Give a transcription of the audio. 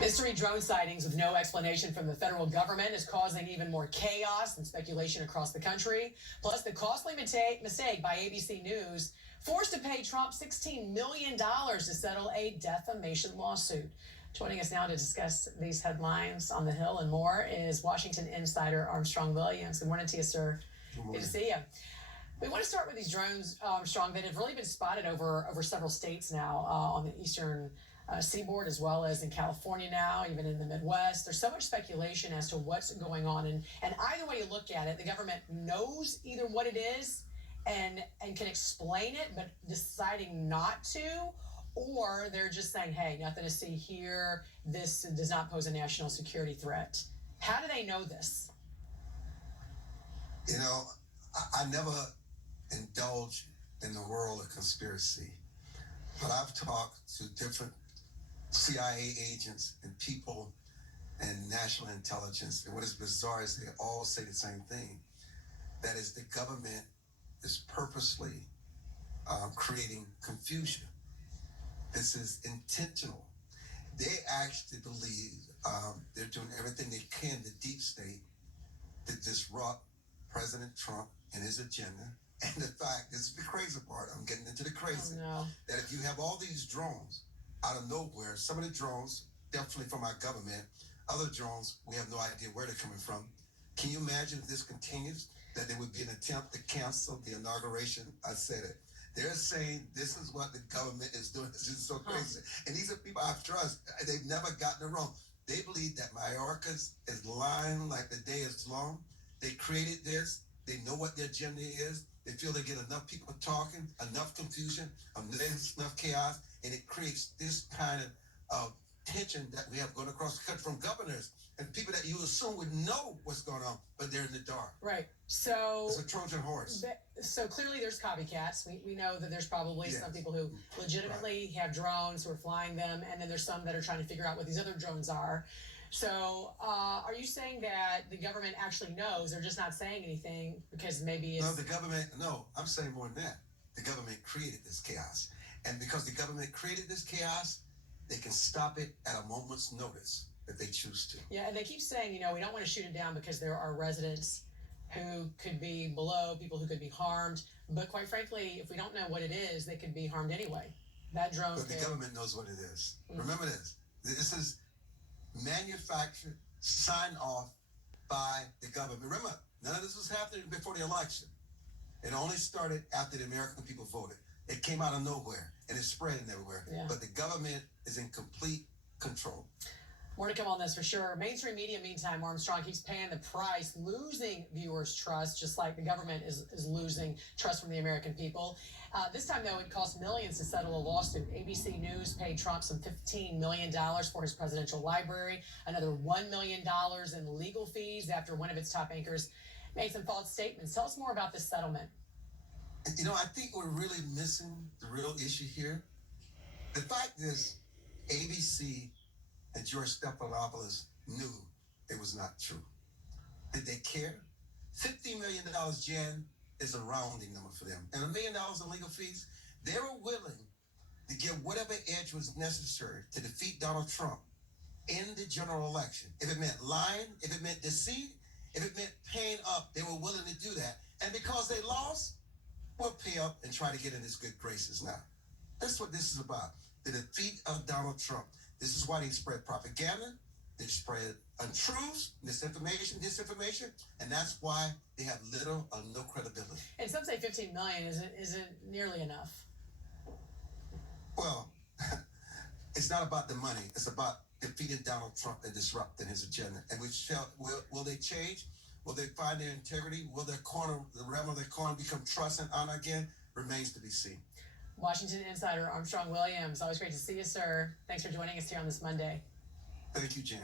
Mystery drone sightings with no explanation from the federal government is causing even more chaos and speculation across the country. Plus, the costly mistake by ABC News forced to pay Trump $16 million to settle a defamation lawsuit. Joining us now to discuss these headlines on the Hill and more is Washington insider Armstrong Williams. Good morning to you, sir. Good to see you. We want to start with these drones, Armstrong, that have really been spotted over several states now on the eastern seaboard, as well as in California now, even in the Midwest. There's so much speculation as to what's going on. And either way you look at it, the government knows either what it is and can explain it, but deciding not to, or they're just saying, hey, nothing to see here. This does not pose a national security threat. How do they know this? You know, I never indulge in the world of conspiracy, but I've talked to different CIA agents and people and national intelligence, and what is bizarre is they all say the same thing. That is, the government is purposely creating confusion. This is intentional. They actually believe they're doing everything they can, the deep state, to disrupt President Trump and his agenda. And the fact, this is the crazy part, I'm getting into the crazy, that if you have all these drones out of nowhere, some of the drones, definitely from our government, other drones, we have no idea where they're coming from. Can you imagine if this continues, that there would be an attempt to cancel the inauguration? I said it. They're saying this is what the government is doing. This is so crazy. And these are people I trust. They've never gotten it wrong. They believe that Mayorkas is lying like the day is long. They created this. They know what their agenda is. They feel they get enough people talking, enough confusion, enough chaos, and it creates this kind of tension that we have going across the country from governors and people that you assume would know what's going on, but they're in the dark. Right. So it's a Trojan horse. So clearly there's copycats. We know that there's probably some people who legitimately have drones who are flying them, and then there's some that are trying to figure out what these other drones are. So are you saying that the government actually knows, they're just not saying anything because maybe it's... No, I'm saying more than that. The government created this chaos. And because the government created this chaos, they can stop it at a moment's notice if they choose to. Yeah, and they keep saying, we don't want to shoot it down because there are residents who could be below, people who could be harmed. But quite frankly, if we don't know what it is, they could be harmed anyway. That drone... But the government knows what it is. Remember this. This is manufactured, signed off by the government. Remember, none of this was happening before the election. It only started after the American people voted. It came out of nowhere, and it's spreading everywhere. Yeah. But the government is in complete control. More to come on this for sure. Mainstream media, meantime, Armstrong keeps paying the price, losing viewers' trust, just like the government is losing trust from the American people. This time, though, it cost millions to settle a lawsuit. ABC News paid Trump some $15 million for his presidential library, another $1 million in legal fees after one of its top anchors made some false statements. Tell us more about this settlement. I think we're really missing the real issue here. The fact is, ABC and George Stephanopoulos knew it was not true. Did they care? $50 million, Jen, is a rounding number for them. And $1 million in legal fees, they were willing to give whatever edge was necessary to defeat Donald Trump in the general election. If it meant lying, if it meant deceit, if it meant paying up, they were willing to do that. And because they lost, we'll pay up and try to get in his good graces now. That's what this is about. The defeat of Donald Trump. This is why they spread propaganda, they spread untruths, misinformation, disinformation, and that's why they have little or no credibility. And some say 15 million isn't nearly enough. Well, it's not about the money. It's about defeating Donald Trump and disrupting his agenda. And will they change? Will they find their integrity? Will the realm of their coin become trust and honor again? Remains to be seen. Washington insider Armstrong Williams, always great to see you, sir. Thanks for joining us here on this Monday. Thank you, Jan.